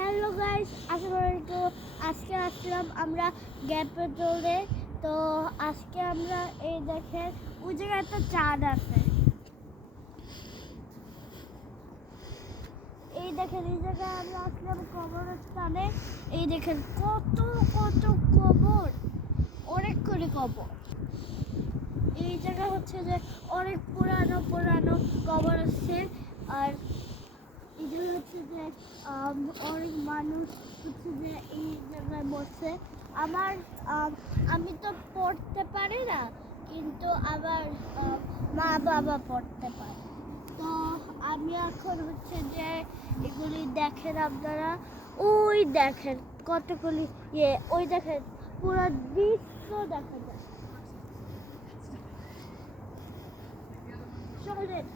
Hello guys, আসসালামু আজকে আসলাম আমরা গ্যাপেটলে। তো আজকে আমরা এই দেখেন ওই জায়গায় একটা চাঁদ আছে। এই দেখেন এই জায়গায় আমরা আসলাম কবরস্থানে। এই দেখেন কত কত কবর, অনেক করে কবর। এই জায়গা হচ্ছে যে অনেক পুরানো পুরানো কবর আছে। আর এগুলো হচ্ছে যে অনেক মানুষ হচ্ছে যে এই জায়গায় বসে। আমি তো পড়তে পারি না, কিন্তু আবার মা বাবা পড়তে পারে। তো আমি এখন হচ্ছে যে এগুলি দেখেন আপনারা, ওই দেখেন কতগুলি ওই দেখেন পুরো দৃশ্য দেখা যায়। চলেন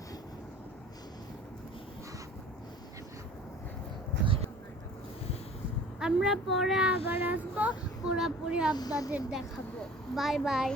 আমরা পরে আবার আসবো, পুরোপুরি আপনাদের দেখাবো। Bye bye.